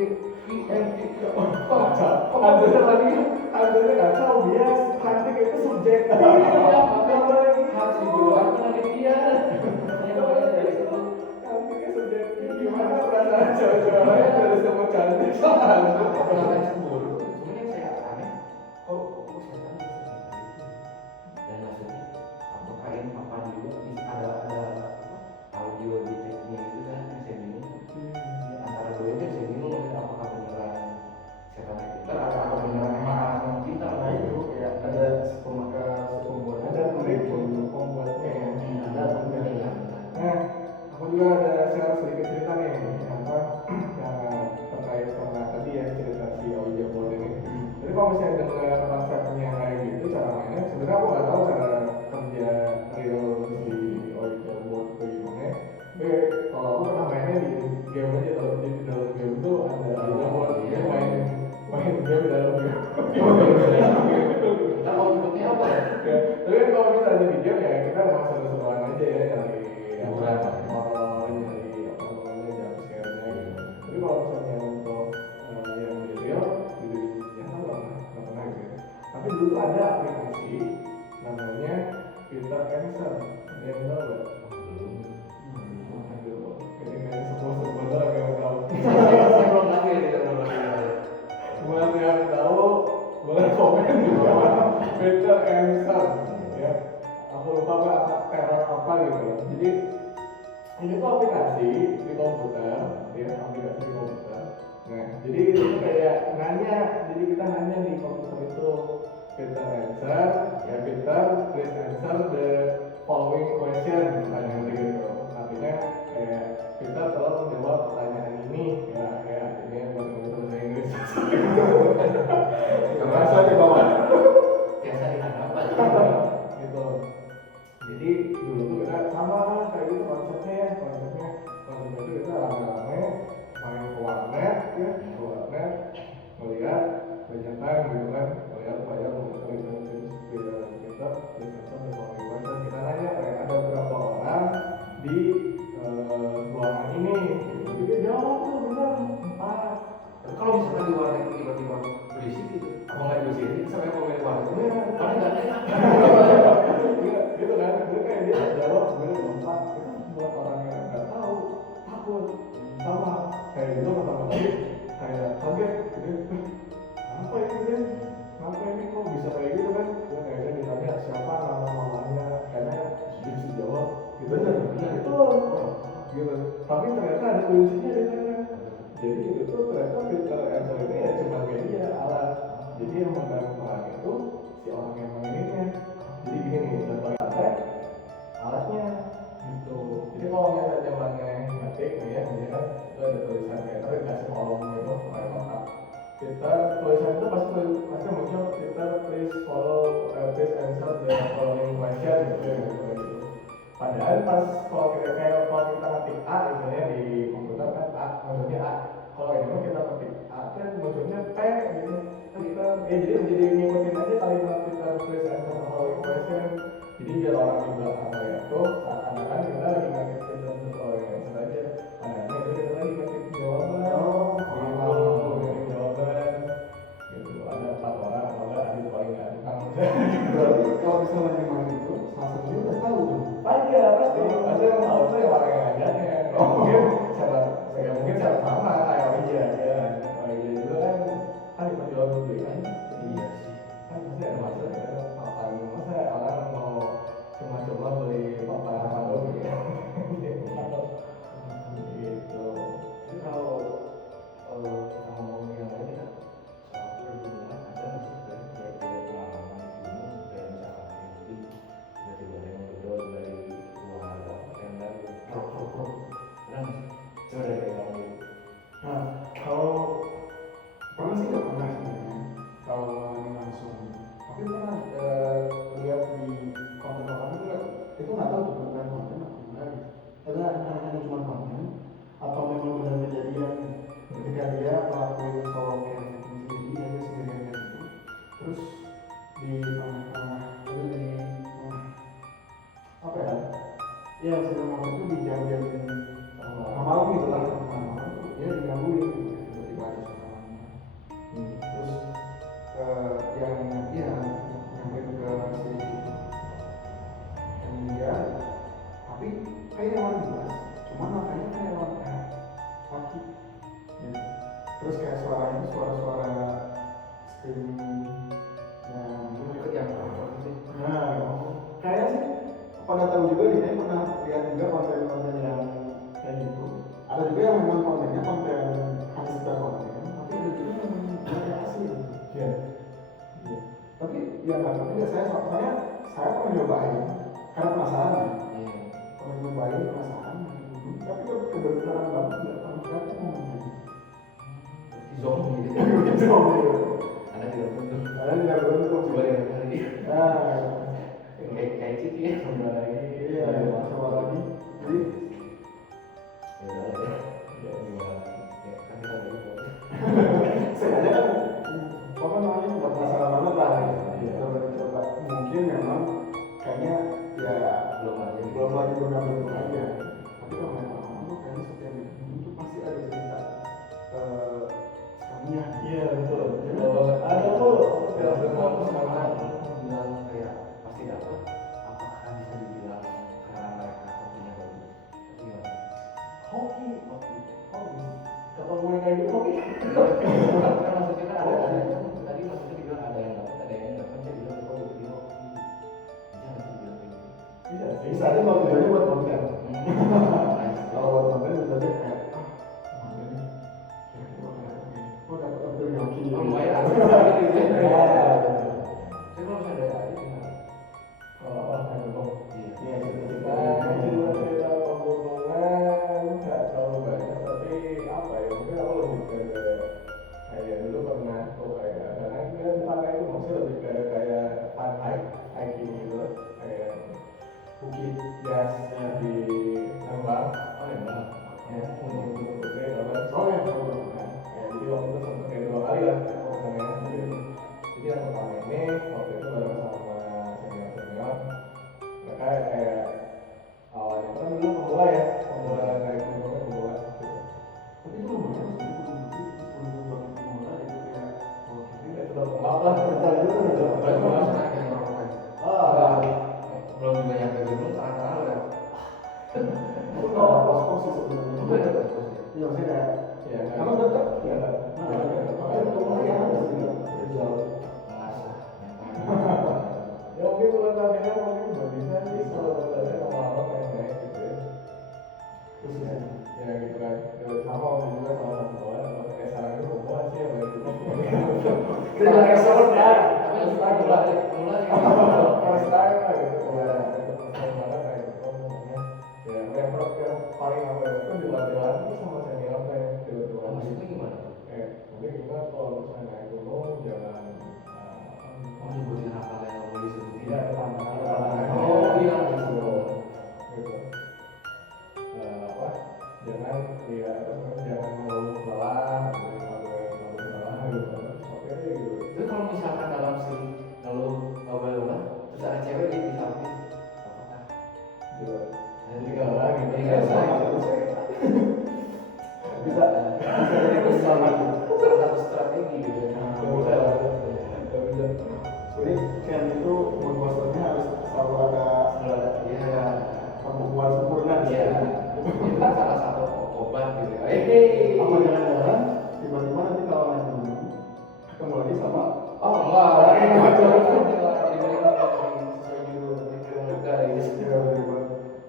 I N T Ada lagi, ada kacau dia cantik itu subjek. harus dibuat penelitian. Dari situ Cantiknya subjek. Gimana perasaan cewek-cewek lain dari semua cantik? pengalaman cemburu. Cuman yang saya aneh kok saya kan bisa gitu. Dan maksudnya apakah ini papan juga ada audio deteknya itu kan yang saya bingung. Antara dua itu saya bingung apakah beneran setannya pintar atau beneran emang anak yang pintar. nah itu kayak ada pembuat Ada trik untuk pembuatnya ya. ada pembuatnya. Nah, aku juga ada share sedikit cerita nih apa yang terkait sama tadi ya cerita si Ouija board ini. Jadi kalau misalnya dengar konsepnya kayak gitu cara mainnya, sebenarnya aku nggak tahu cara kerja real si Ouija board itu gimana. Tapi kalau aku pernah mainnya di game aja, kalau di dalam game itu ada Ouija board, dia main game di dalam game. Ntar mau bentuknya apa? Ya, tapi kan kalau misalnya di game ya kita emang seru-seruan aja ya nyari Hiburan. horor, nyari apa namanya jump scare-nya gitu. Tapi kalau misalnya untuk yang di real di nyata nggak pernah gitu. Tapi dulu tuh ada aplikasi namanya Peter Cancer. Ada yang tahu nggak? Aduh, ini main sebuah doang yang tahu. Saya belum lagi ya Buat yang tahu boleh komen di bawah Peter Cancer ya. Aku lupa apa teror apa gitu. Jadi ini tuh aplikasi di komputer ya, aplikasi di komputer Nah, jadi itu kayak nanya, jadi kita nanya di komputer itu, Peter answer, ya Peter please answer the following question, tanya gitu. Artinya kayak Peter tolong jawab pertanyaan ini, ya kayak ini bahasa Inggris. Merasa di bawah. Biasa dianggap Gitu. Jadi dulu tuh kita sama kayak gitu konsepnya itu kita rame-rame main ke warnet ya, ke warnet melihat bajakan gitu kan, melihat banyak komputer itu kita kita nanya kayak ada berapa orang di ruangan ini gitu. Jadi dia jawab tuh benar 4. kalau misalkan di warnet itu tiba-tiba berisik gitu apa nggak berisik itu sampai komen warnet karena nggak enak Iya, gitu kan, gue kayak dia jawab gue 4 itu buat orang yang nggak tahu takut sama kayak gitu pertama kali kayak kaget gitu, apa ini kenapa ini kok bisa kayak gitu kan, gue kayak ditanya siapa nama mamanya karena dia bisa jawab gitu, bener itu gitu, tapi ternyata ada kuncinya di sana. Jadi itu tuh ternyata filter answer ini ya cuma media alat, jadi yang megang orang itu si orang yang mengirimnya. Jadi gini nih contohnya alatnya gitu. Jadi kalau misalnya mana ngetik nih ya, ini kan itu ada tulisan kayak tadi dikasih kolom gitu, kayak kotak. Kita tulisan itu pasti muncul kita please follow please answer the following question gitu ya gitu. Padahal pas kalau kita ngetik A misalnya di komputer kan A maksudnya A. Kalau ini kita ketik A kan maksudnya P gitu. Kita jadi ngikutin aja kalimat kita please answer the following question. Jadi biar orang di belakang layar tuh seakan-akan kita lagi ngetik kita the following answer aja. Padahal itu kita lagi ngetik jawaban. Gitu, ngetik jawaban. Gitu ada 4 orang atau enggak ada paling nggak tukang. Berarti kalau misalnya memang itu salah satunya udah tahu tuh. Pasti yang tahu tuh yang orang yang ngajarnya. Mungkin siapa sama kayak iya ya. Oh iya juga kan dijual dulu kan. iya sih Kan pasti ada masalah ya. Papan masa orang mau cuma beli papan apa dulu ya. Gitu. tapi kalau kita ngomongin yang lain kan soal perhubungan ada nggak sih sebenarnya kayak pengalaman di gunung kayak misalkan camping tiba-tiba ada yang ngedol dari luar tenda gitu pernah nggak sih coba dari kayak gitu Nah, kalau pernah sih nggak pernah sebenarnya. Kalau ini langsung, tapi pernah lihat di konten orang itu nggak tahu tuh beneran konten atau enggak gitu. Karena hanya cuma konten atau memang benar kejadian ketika dia melakukan solo camping sendiri aja sendirian gitu. Terus di tengah-tengah itu di apa ya? Ya sedang waktu itu di jam-jam malam gitu lah, malam tuh dia digangguin gitu, tiba-tiba ada suara terus yang dia nyampe ke si dia, tapi kayak hewan jelas, cuman makanya kayak hewan kaki gitu. Terus kayak suaranya itu suara-suara screaming yang ikut yang sih kayak sih pada tahu juga dia pernah lihat juga konten-konten yang kayak gitu. Ada juga yang memang kontennya konten hanya sekedar konten, tapi ada juga yang memang asli gitu. Iya. Tapi ya nggak tahu juga soalnya saya pernah nyobain karena penasaran ya. Pernah nyobain penasaran, tapi kebetulan banget nggak tahu siapa ngomong gitu. zombie gitu Zombie. anda tidak beruntung Saya tidak beruntung. coba lihat lagi kayak ciki ya Coba lagi. Iya, coba lagi. Jadi ya udah lah ya gimana ya kan kita udah lupa saya aja kan apa namanya udah penasaran banget lah gitu. Iya. Coba mungkin memang kayaknya ya belum lagi beruntung aja. Tapi kalau memang tuh kayaknya setiap minggu itu pasti ada cerita sekalinya. Iya betul. Ada tuh film sekarang bilang kayak pasti dapat apakah bisa dibilang karena mereka hokinya bagus tapi gimana? Hoki. Kalau gue kayak gitu hoki. Kan maksudnya kan ada tadi maksudnya dibilang ada yang dapat ada yang enggak kan dia bilang oh hoki bisa nggak sih dibilang kayak gitu Bisa aja kalau tujuannya buat konten. Nice. Kalau buat konten bisa aja kayak konten ini kira-kira lumayan asik gitu ya. Ya. Saya kalau misalnya dari tadi gimana? Oh, aduh, Bang. Iya. Cerita pegunungan nggak terlalu banyak, tapi apa ya, mungkin aku lebih ke kayak dulu pernah tuh kayak, karena kan pantai itu maksudnya lebih ke kayak pantai hiking gitu, kayak bukit jas di Lembang. Oh ya bang. Ya, Gunung Putri kan. Oh ya, Nah, jadi waktu itu sempat kayak 2 kali lah aku kesana ya. Jadi yang pertama ini waktu itu bareng sama senior mereka kayak awalnya kan dulu pemula ya, pemula naik gunungnya pemula gitu. tapi itu lumayan sih, itu sebelum bangun pemula itu kayak oh Itu udah pengap lah, cerita dulu udah Berarti kalau misalnya yang orang lain. Belum juga nyampe gunung tengah-tengah udah. itu nggak ada pos sih sebenarnya. Itu ada posnya. Iya maksudnya kayak ya kan. karena dekat Ya, ya. Tapi untuk lumayan ada sih jauh. Mengasah. ya mungkin bulan akhirnya mungkin nggak bisa sih kalau misalnya lama-lama naik gitu ya. Terus ya gitu kan. Ya, sama waktu juga sama teman kayak sekarang itu pemula sih yang baik itu. Kita resort ya. Tapi mulai First time lah gitu, kayak first time banget kayak gitu ngomongnya. Ya, yang paling apa itu dilatih-latih sama senior kayak gitu. maksudnya gimana? Kayak mungkin ingat kalau misalnya naik gunung jangan Mau nyebutin apa yang nggak boleh disebutin? tidak ada tantangan. Oh iya. Gitu. Apa? Jangan ya jangan terlalu lelah, terlalu lelah gitu. Oke deh gitu. Tapi kalau misalkan dalam scene lalu nggak boleh lelah, terus ada cewek di samping, apakah? Gitu. Jadi Tiga orang gitu. Tiga orang. Bisa. Itu salah satu strategi gitu. Nggak bisa lah. Nggak bisa. Jadi camp itu motivasinya harus selalu ada Iya. pembukuan sempurna di Iya. sana. Itu kan salah satu obat gitu. Apa jangan-jangan tiba-tiba nanti kalau naik gunung ketemu lagi sama Oh enggak. Jadi mereka sesuai judul juga gitu.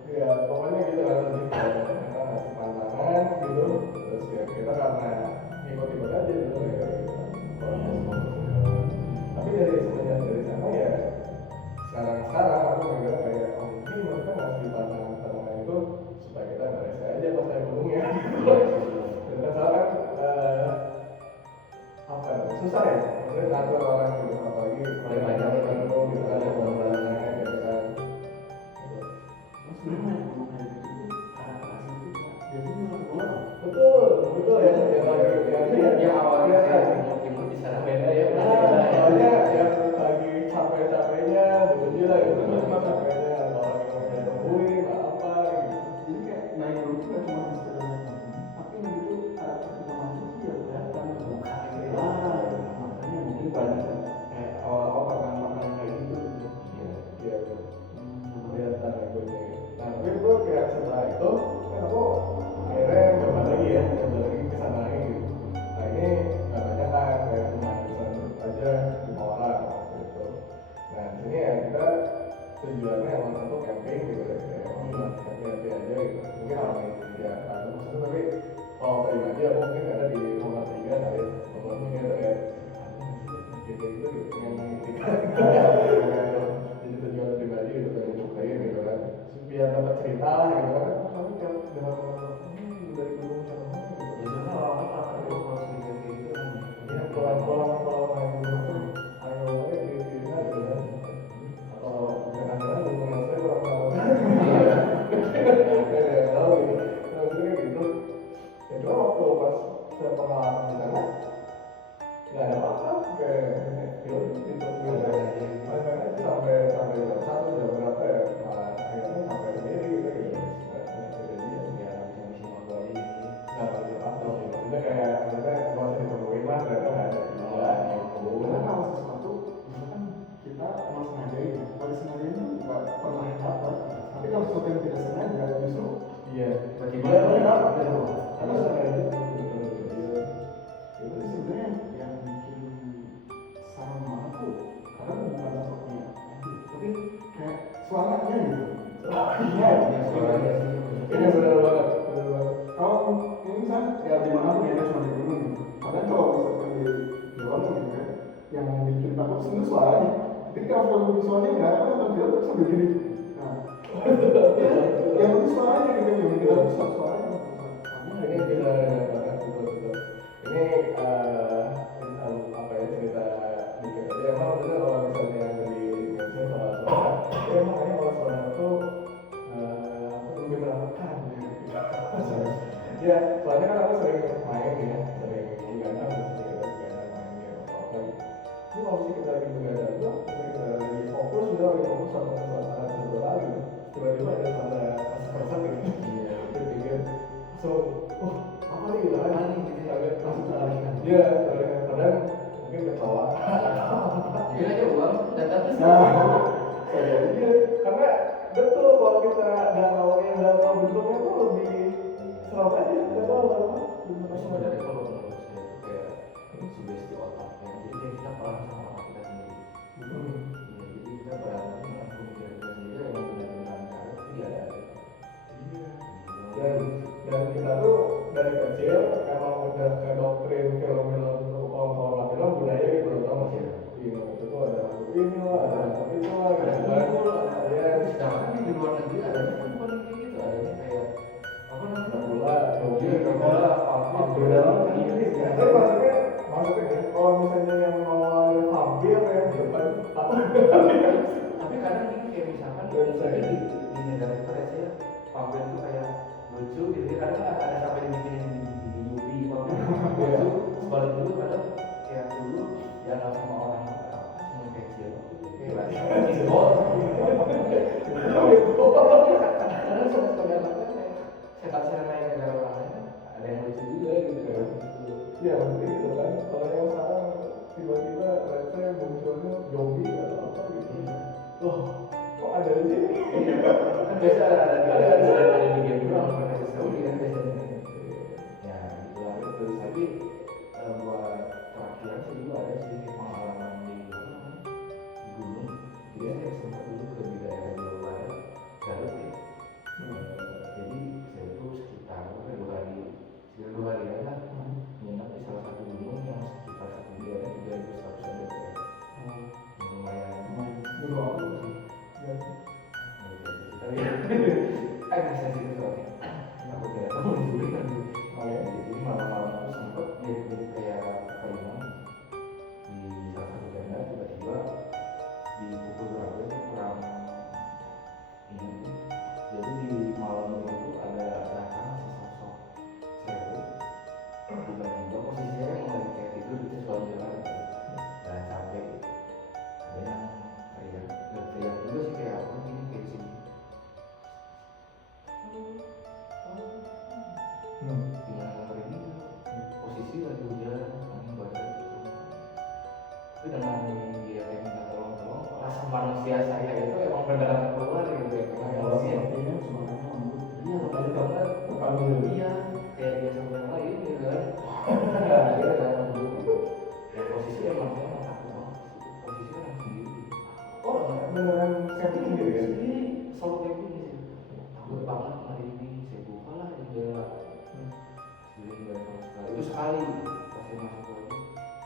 Ya pokoknya gitu kan, lebih ke kita ngasih pantangan gitu, terus ya kita karena ikut-ikut aja gitu ya gitu. Tapi dari semenjak dari sana ya sekarang aku mengira kayak oh mungkin mereka ngasih pantangan itu supaya kita nggak rese aja pas naik gunungnya gitu. Dan sekarang apa ya, susah ya maksudnya ngatur orang gitu, apalagi banyak gunung gitu kan yang banyak gitu kan. sebenarnya naik gunung kayak gitu tuh karena asli itu biasanya satu orang. Betul ya Yang awalnya ya, timur di sana beda ya. soalnya yang lagi capek-capeknya diuji lah gitu, capeknya kalau lagi mau nungguin apa gitu. Jadi kayak naik gunung itu nggak cuma sekedar naik gunung, tapi itu karakter kita masuk sih ya kelihatan bukan makanya mungkin banyak kayak awal-awal makanan-makanan kayak gitu gitu. Iya kelihatan lagunya. Nah tapi bro kayak setelah itu kan aku akhirnya coba lagi ya, coba lagi kesana lagi gitu. Nah ini nggak banyak kan, kayak cuma pesan aja 5 orang gitu. Nah di sini ya kita tujuannya emang satu camping gitu ya, kayak emang happy aja gitu. Mungkin orang ini tiga kan, maksudnya tapi kalau pribadi aku mungkin ada di nomor 3 kali, nomor 3 itu kayak gitu yang tiga. Jadi tujuan pribadi gitu kan nyobain gitu kan, biar dapat cerita lah gitu kan. Kami kan dengan dari gunung sana gitu. Biasanya orang-orang akan kalau sedikit gitu kan. Ya pulang kalau naik gunung tuh ayo di Filipina gitu kan. Atau jangan-jangan gunung yang saya kurang tahu. Ya nggak tahu gitu. Nah, maksudnya gitu. Ya cuma waktu pas saya pengalaman di sana nggak ada apa-apa, kayak gitu main-main aja sampai jam 1 jam berapa ya, nah, akhirnya sampai sendiri gitu gitu. Nggak bisa apa sih, maksudnya kayak maksudnya nggak usah ditungguin lah, ternyata nggak ada juga gitu. Karena kalau sesuatu misalkan kita emang sengajain ya, kalau disengajain itu nggak pernah dapat. Tapi kalau sesuatu yang tidak sengaja justru Iya, Tiba-tiba dia dapat ya. karena sengaja gitu. Itu sih sebenarnya yang bikin sama aku karena bukan sosoknya tapi kayak suaranya gitu. Iya, Ini benar banget. kalau ini kan ya dimanapun ya cuma di gunung gitu. Padahal kalau misalkan di luar bagus itu suaranya. Ketika film visualnya nggak, kan nonton film terus sambil gini. Nah, yang itu suaranya gitu, yang kita bisa suaranya. Ini bisa betul. Ini apa ya, cerita dikit aja. Emang bener kalau misalnya dari Indonesia soal suara, ya makanya kalau suara tuh lebih menenangkan. Ya, soalnya kan aku sering main ya, sering begadang, main game atau apa gitu. Ini kalau misalnya kita lagi begadang tuh, misalnya kita lagi fokus, kita lagi fokus sama sesuatu sebelah gitu, tiba-tiba ada suara keras-kerasan gitu. Kita pikir, so, apa nih gitu kan? Agak langsung teralihkan. Iya, teralihkan. Padahal mungkin ketawa. Iya aja uang datang ke Nah, Iya, karena betul kalau kita nggak tahu bentuknya tuh lebih serem aja, nggak tahu apa. sebenarnya kalau menurut saya itu kayak sugesti otaknya, jadi kayak kita perang sama otak kita sendiri. Ya, jadi kita berantem dengan pemikiran kita sendiri yang benar-benar karena itu dia ada. Dan kita tuh dari kecil emang udah ke doktrin film-film kalau film budaya gitu loh, tau nggak sih? Film itu tuh ada inilah, ada itu lah, gitu kan. Ya, Sedangkan di luar negeri adanya kan bukan kayak gitu, adanya kayak apa namanya? Dracula, Iya, Dracula, vampir, beda banget. iya. tapi maksudnya ya, kalau misalnya yang mau ada vampir ya, depan tahu. Tapi kadang ini kayak misalkan di negara itu ya vampir itu kayak lucu gitu ya, kadang ada sampai dibikin di Yubi vampir lucu, sebalik itu kadang kayak dulu ya nggak sama orang apa cuma kecil kayak baseball kadang suka anaknya kayak setan-setan lain negara orang lain ada yang lucu juga gitu kan. Ya maksudnya gitu kan, kalau yang sekarang tiba-tiba let's say munculnya zombie atau apa gitu. Loh, kok ada di sini? Kan biasa ada di game doang pakai story kan biasanya. Ya gitu lah itu. Tapi buat terakhir sih juga ada sih pengalaman di gunung. Jadi saya sempat dulu ke daerah Jawa Barat, Garut ya. Jadi saya itu sekitar 2 hari aja nginap di salah satu gunung yang sekitar 1.300 meter. Lumayan dulu aku sih. agak sensitif soalnya aku kayak tahu dulu kan jadi malam-malam aku sempet jadi kayak keinginan di salah satu tenda tiba-tiba dipukul berapa itu kurang ini jadi di malam itu ada datang sesosok cewek tiba-tiba posisinya emang lagi kayak tidur di soal jalan dan capek ada yang teriak juga sih kayak apa gini kayak sini gimana kemarin itu posisi lagi hujan angin badai tapi dengan dia kayak minta tolong rasa manusia saya itu emang beneran keluar gitu ya karena emosinya Sepertinya semangatnya lembut. iya lembut banget Terpanggil. iya kayak dia sama yang lain gitu kan nah dia kan lembut ya posisi emang saya emang takut banget sih posisi kan sendiri Oh, beneran camping sendiri ya? sendiri solo camping sih takut banget hari ini saya buka lah jendela sendiri nggak sama sekali itu sekali pas saya masuk lagi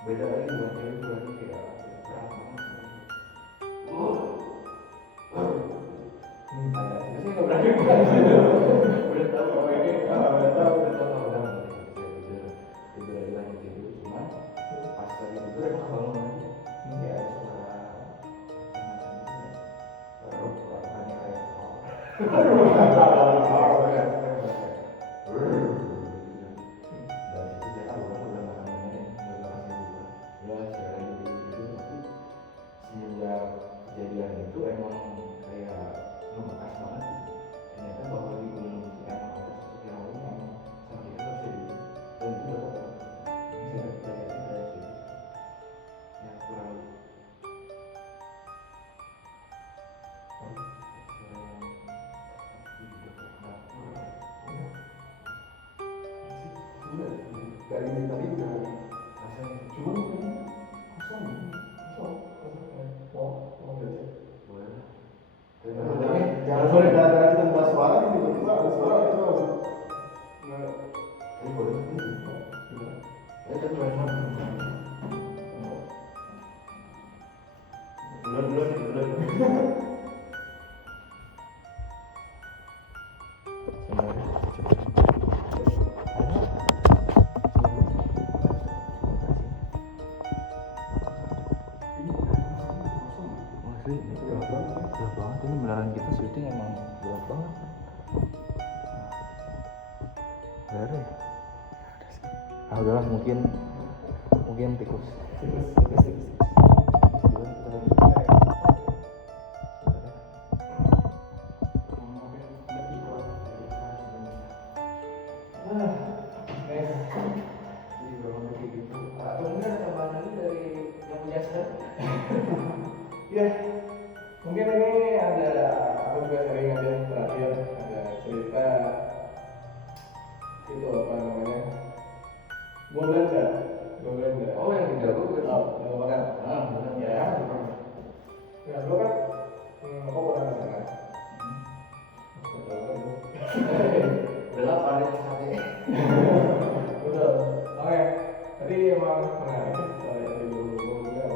beda lagi buat cewek itu lagi kayak berat banget ada sih saya nggak berani buka udah tahu kalau ini udah tahu udah tidur lagi lanjut tidur cuman pas lagi tidur emang bangun lagi kayak ada suara suaranya kayak semenjak kejadian itu emang kayak membekas banget ternyata bahwa di gunung itu emang ada sosok yang lain yang sama kita harus jadi dan itu udah tahu ini saya belajar dari situ ya kurang suara yang Duluan. Asli, gelap banget ini beneran kita syuting emang gelap banget. Bener ya? Ah udahlah mungkin tikus. Gimana kita lagi? Atau mungkin ada tambahan dari yang punya set? Ya, mungkin ini ada aku juga sering aja terakhir ada cerita itu apa namanya? Gua Belanda. Oh yang tiga gue Tahu banget. benar Ya. Ya, gua kan aku pernah ke sana. udah lapar yang sate. Betul. Oke. Tadi emang menarik kalau yang di dulu juga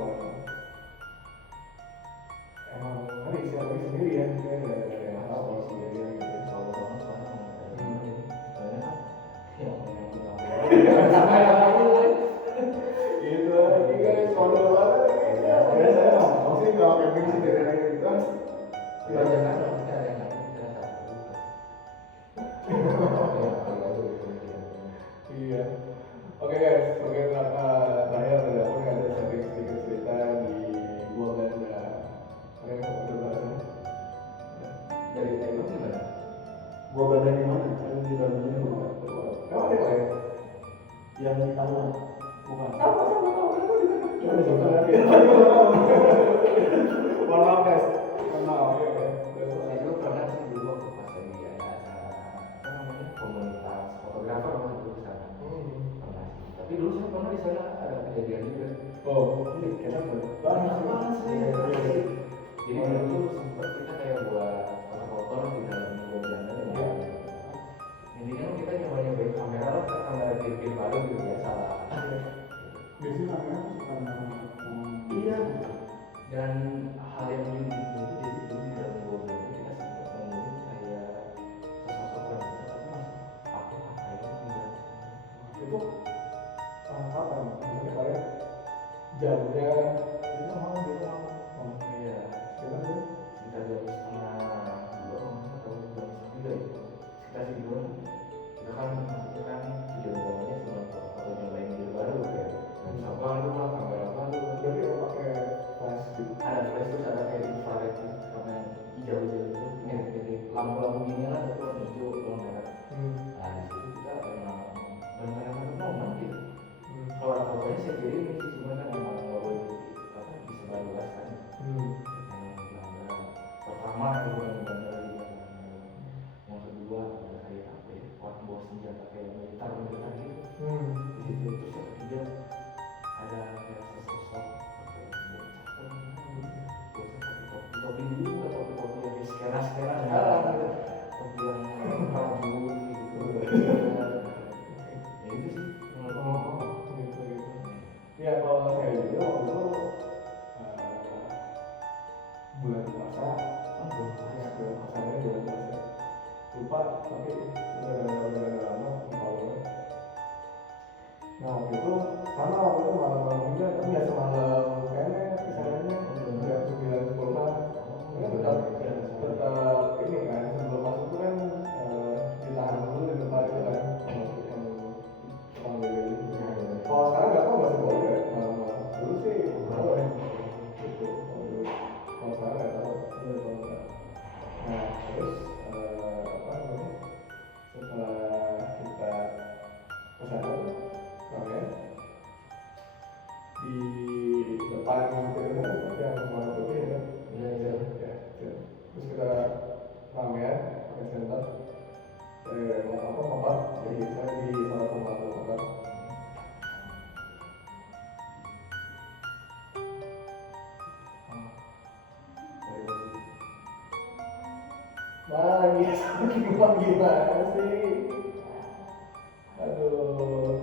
emang tadi siapa sendiri ya, dia nggak ada yang tahu sendiri gitu. Selalu banget sekarang. Soalnya kan yang punya Gitu lagi guys, kode banget kayaknya. Ya saya mau sih kalau camping sendiri kayak gitu kan. Ya jangan dong, kita ada yang nggak bisa satu. Iya. Oke guys, mungkin terakhir walaupun ada sedikit cerita di gua Belanda. Ada yang mau berbahasa? Dari Taiwan gimana? Gua Belanda di mana? Ada di dalamnya gua. Kamu ada nggak ya? Yang di Taiwan. Bukan. Sama tahu di sana. Coba coba. Mohon maaf guys. Mohon maaf. Saya juga pernah sih dulu waktu pas lagi ada acara apa namanya komunitas fotografer waktu itu ke sana. Pernah sih. Tapi dulu saya pernah di sana ada kejadian juga. Oh, ini kita Banyak banget sih. Iya, iya. Jadi dulu tuh sempet kita kayak buat foto-foto di dalam gua Belanda ya. Intinya kita nyoba-nyobain kamera lah, kan kamera film baru gitu biasa lah. Biasanya namanya suka nama. Iya. Dan hal yang unik itu jadi dulu di dalam gua Belanda kita sempat nemuin kayak sesosok wanita tapi masih pakai pakaian enggak. itu kapan? Maksudnya kalian jamnya Itu malam oh, iya. sekitar tuh? Sekitar jam setengah dua atau jam tiga itu sekitar segitu kita kan maksudnya kan tujuan utamanya cuma foto nyobain diri baru kayak lensa baru lah kamera baru Berarti lo pakai flash gitu? ada flash terus ada kayak infrared gitu karena hijau-hijau itu mirip lampu-lampu gini lah tapi warna hijau warna merah. Nah di situ kita emang benar-benar momen gitu. Kalau ada fotonya saya kirimin sih cuma kan emang nggak boleh disebarluaskan. Pertama itu yang bandara di Bandara. Yang kedua ada kayak apa ya, orang bawa senjata kayak militer gitu. Di situ terus yang ketiga ada kayak sesosok kayak bocah pakai topi dulu atau topi yang skena sekarang gitu. Topi yang rambut gitu. Ya itu sih menurut Gitu. Ya kalau saya juga waktu itu bulan puasa, ya bulan puasanya bulan puasa. Lupa tapi udah lama kalau. Nah waktu itu sama waktu itu malam-malam juga tapi nggak semalam kayaknya kisarannya jam 9-10 malam. Kan tetap ini kan sebelum masuk tuh kan ditahan dulu di tempat itu kan yang tukang beli. Kalau sekarang nggak tahu masih boleh nggak malam-malam. Dulu sih boleh. Gitu. Kalau sekarang nggak tahu. Nah terus apa namanya? Setelah kita kesana namanya di depan itu yang warna putih ya. Iya. Ya, terus kita ramean pakai center motor jadi saya di salah satu motor gimana sih aduh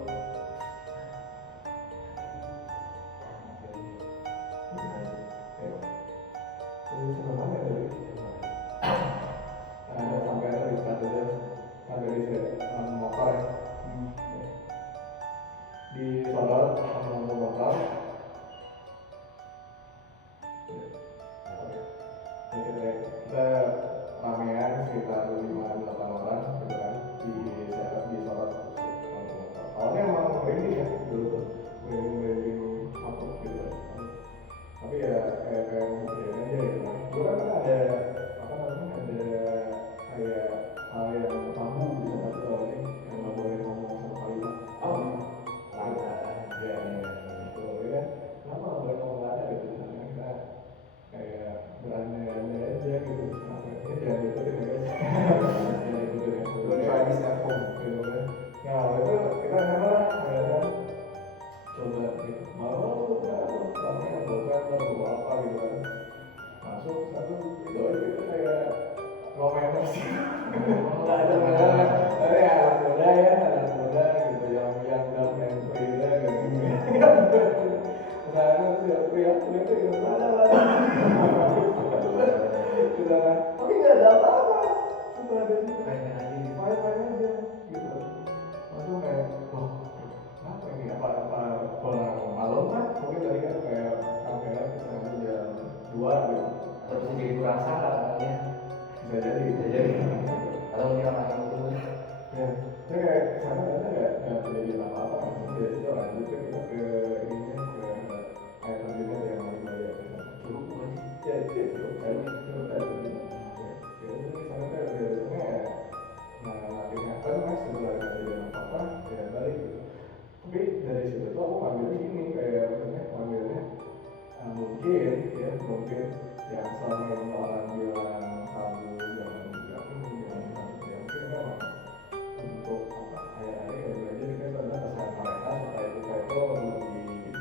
tapi ya kayak mungkin aja gitu. Gue kan ada apa namanya ada kayak hal yang tabu di sana tuh awalnya yang nggak boleh ngomong sama kalimat. Oh, lada. Ya, itu ya kan. Kenapa nggak boleh ngomong lada gitu? Karena kita kayak berandai-andai aja gitu. Ini jangan diikutin ya guys. Jangan diikutin ya. Try this at home. Gitu kan. Nah, itu kita karena coba gitu. Malu kan ramai bosan bawa apa gitu kan. Masuk satu itu aja kita kayak romantis sih. Nggak ada masalah. Tapi ya anak muda ya, anak muda gitu yang dumb and free lah gitu. Misalnya siap pria itu gitu mana. Kita tapi nggak ada apa-apa. Setelah dari situ Kayaknya aja gitu. main-main aja gitu. Langsung kayak loh kenapa ini apa pulang malam kan mungkin tadi kan kayak kamera misalnya jam 2 gitu Atau bisa jadi kurang salah ya. bisa jadi Atau mungkin orang yang itu ya tapi kayak kesana ternyata nggak terjadi apa-apa kan dari situ lanjut kan kita ke ininya ke air terjunnya yang paling banyak cukup bukan sih? ya itu ya cukup kan cukup tadi ya jadi kesana tuh biasanya ya nah latihan kan mas setelah kejadian apa-apa ya balik gitu tapi dari situ tuh aku ngambilnya gini kayak maksudnya ngambilnya mungkin ya mungkin yang selama ini orang bilang tabu jangan dilakukan jangan dilakukan ya mungkin memang untuk apa ayah-ayah ya belajar kan adalah pesan mereka supaya kita itu lebih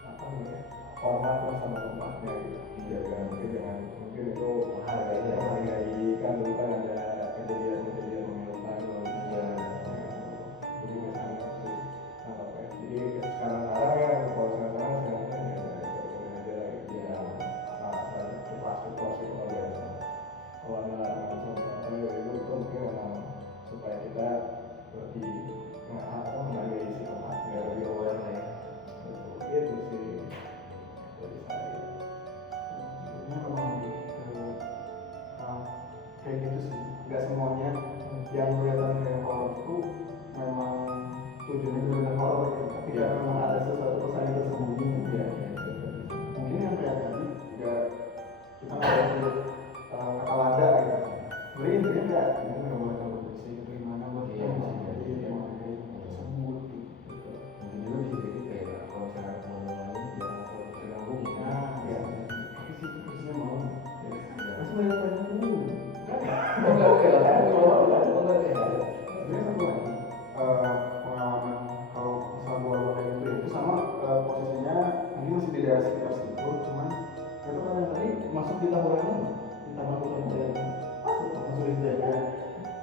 apa namanya hormat lah sama tempatnya gitu dijaga mungkin dengan mungkin itu menghargai kan dulu kan ada kejadian-kejadian memilukan ya jadi misalnya sih apa ya jadi sekarang ya kalau sekarang ya beda lagi ya asal kelas itu biasa kalau ada apa itu mungkin memang supaya kita lebih menghargai si tempatnya lebih aware lah ya itu sih dari saya Sebenarnya memang lebih ke kayak gitu sih. Gak semuanya yang kelihatan kayak horor itu memang tujuannya benar-benar horor gitu. Tapi Iya. karena memang ada sesuatu pesan yang tersembunyi gitu. ya Mungkin yang kayak tadi juga kita nggak boleh kata lada gitu. Sebenarnya intinya kayak ini nggak boleh terlalu bersih itu gimana buat kita Iya. bisa jadi mengenai tersebut gitu. Mungkin juga bisa jadi kayak kalau misalnya ngomongin jangan terlalu terganggu gitu. Nah, ya. Tapi sih terusnya mau. Terus banyak banyak dulu. Sebenarnya satu lagi pengalaman kalau misal gua kayak gitu itu sama posisinya mungkin masih di daerah sekitar situ cuman itu kan yang tadi masuk di taburannya di taman hutan jaya masuk di jaya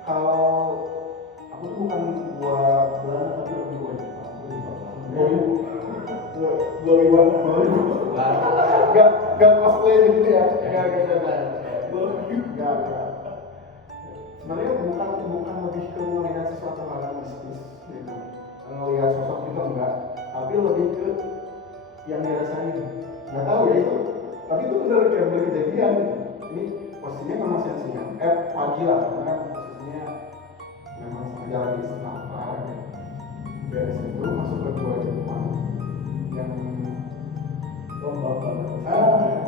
kalau aku tuh bukan gua Belanda tapi lebih gua Jepang gua gak cosplay gitu ya gak sebenarnya bukan lebih ke melihat sesuatu hal yang mistis gitu ngelihat sosok itu enggak tapi lebih ke yang dirasain nggak tahu ya itu tapi itu benar kayak benar kejadian gitu ini posisinya memang siang-siang pagi lah karena posisinya memang sengaja lagi istirahat gitu dari situ masuk ke gua Jepang yang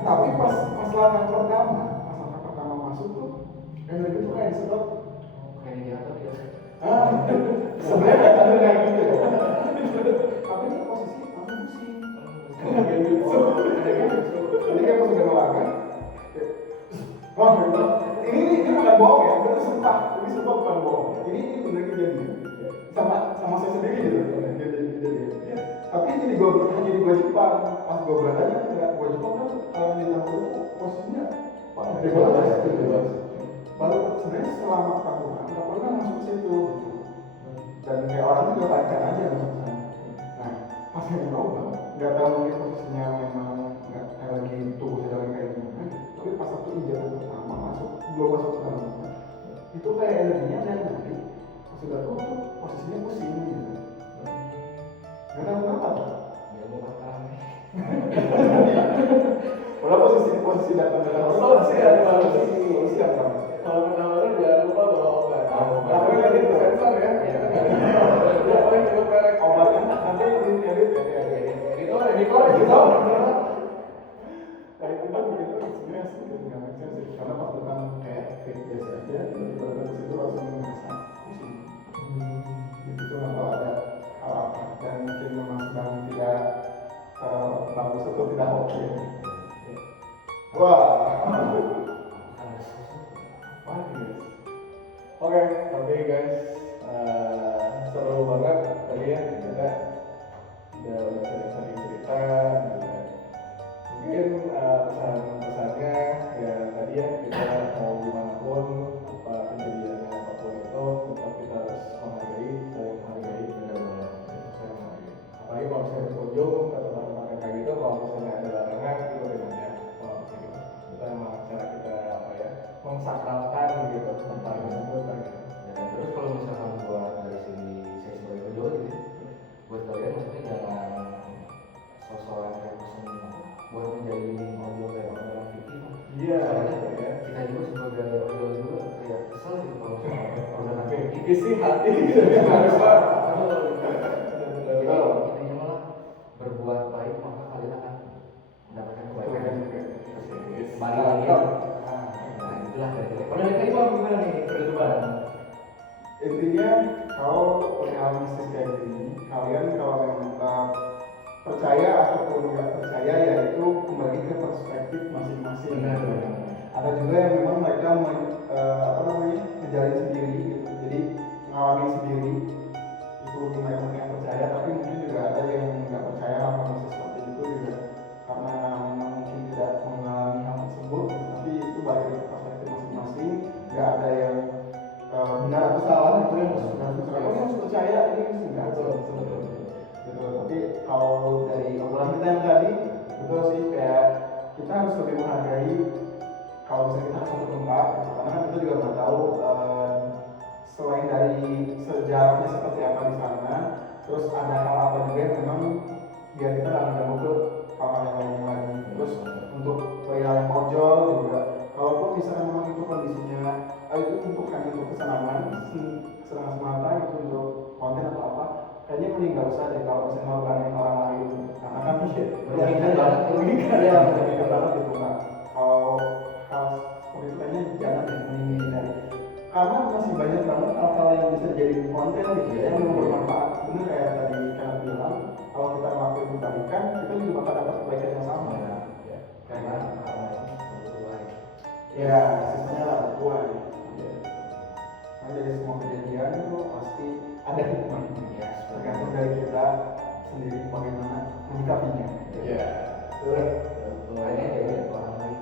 tapi pas langkah pertama masuk tuh energi tuh kayak disedot Kayak di atas ya. sebenarnya ada kayak gitu ya tapi ini posisi langsung pusing jadi kayak pas udah melangkah wah ini bukan bohong ya ini sumpah bukan bohong ini bener kejadian sama saya sendiri gitu kejadian tapi jadi gua Jepang pas gua berangkatnya enggak gua Jepang kan kalau di tahun itu posisinya di bawah baru sebenarnya selama tahunan nggak pernah masuk situ gitu. Dan kayak orang juga tanya aja masuk sana nah pas yang nyoba nggak tahu mungkin posisinya memang nggak kayak lagi tubuh sedang kayak gimana tapi pas waktu injakan pertama belum masuk ke dalam itu kayak energinya dan nanti pas sudah tuh posisinya pusing gitu nggak tahu kenapa tuh Ya mau makan. Walau posisi datang kalau penawaran jangan lupa bawa obat. Obat. Tapi tadi sensor ya. Dia paling cukup merek obatnya nanti edit ya editor. efek biasa aja, tiba-tiba ke situ langsung merasa pusing. Itu tuh nggak tahu ada hal apa, dan mungkin memang sedang tidak bagus atau tidak oke. Wah, Oke, tapi guys, seru banget tadi ya kita udah sering cerita gitu kan. Mungkin pesan-pesannya ya tadi ya kita mau gimana pun apa kejadiannya apapun itu tetap kita harus menghargai, saling menghargai, benar-benar saling menghargai. Apalagi kalau misalnya berkunjung ke tempat-tempat kayak gitu, kalau misalnya ada larangan itu bagaimana? Kalau misalnya gitu, kita emang cara kita apa ya mensakralkan gitu tempat tersebut kan. Dan terus kalau misalkan buat dari segi saya sebagai penjual gitu ya, buat kalian maksudnya jangan sosokan kayak pesen buat menjadi ojol kayak orang fiktif. Iya, Soalnya ya. kita juga sebagai ojol juga kayak kesel gitu kalau misalkan orderan fiktif. Isi hati gitu harus Pak. Jadi intinya malah berbuat baik maka kalian akan mendapatkan kebaikan. Kembali lagi. Nah itulah dari kalau dari tadi bang gimana nih penutupan? intinya kalau perihal bisnis kayak gini, kalian kalau memang percaya ataupun nggak percaya ya itu kembali ke perspektif masing-masing. Ada juga yang memang mereka ngejalin sendiri gitu, jadi ngalamin sendiri itu mereka yang percaya, tapi mungkin juga ada yang nggak percaya hal bisnis seperti itu juga karena memang mungkin tidak mengalami hal tersebut, tapi itu balik ke perspektif masing-masing, nggak ada yang benar atau salah itu yang harus percaya ini enggak betul. Tapi kalau dari obrolan kita yang tadi betul sih, kayak kita harus lebih menghargai kalau misalnya kita satu tempat gitu. Karena kita juga nggak tahu selain dari sejarahnya seperti apa di sana, terus ada hal apa juga yang memang biar kita nggak mengganggu ke hal-hal yang lainnya lagi. Terus untuk perihal yang ojol juga, kalaupun misalnya memang itu kondisinya itu untuk hanya untuk kesenangan semata gitu, untuk konten atau apa, kayaknya mending nggak usah deh kalau misalnya ngorbanin orang lain, karena kan merugikan banget gitu. Nah, kalau hal seperti itu kayaknya jangan deh, mending dihindari, karena masih banyak banget hal-hal yang bisa jadi konten gitu ya, yang memang bermanfaat. Bener kayak tadi kalian bilang, kalau kita ngelakuin kebaikan, kita juga bakal dapat kebaikan yang sama. Karena itu berbuat. Ya, sistemnya lah berbuat. Karena dari semua kejadian itu pasti ada hikmah. Ya, Tergantung dari kita sendiri bagaimana menyikapinya. Iya. makanya jadi orang lain.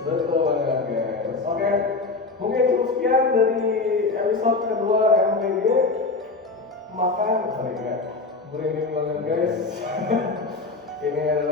Betul banget guys. Oke, mungkin cukup sekian dari episode kedua MPG. Makan, sorry ya, merinding banget guys. Ini adalah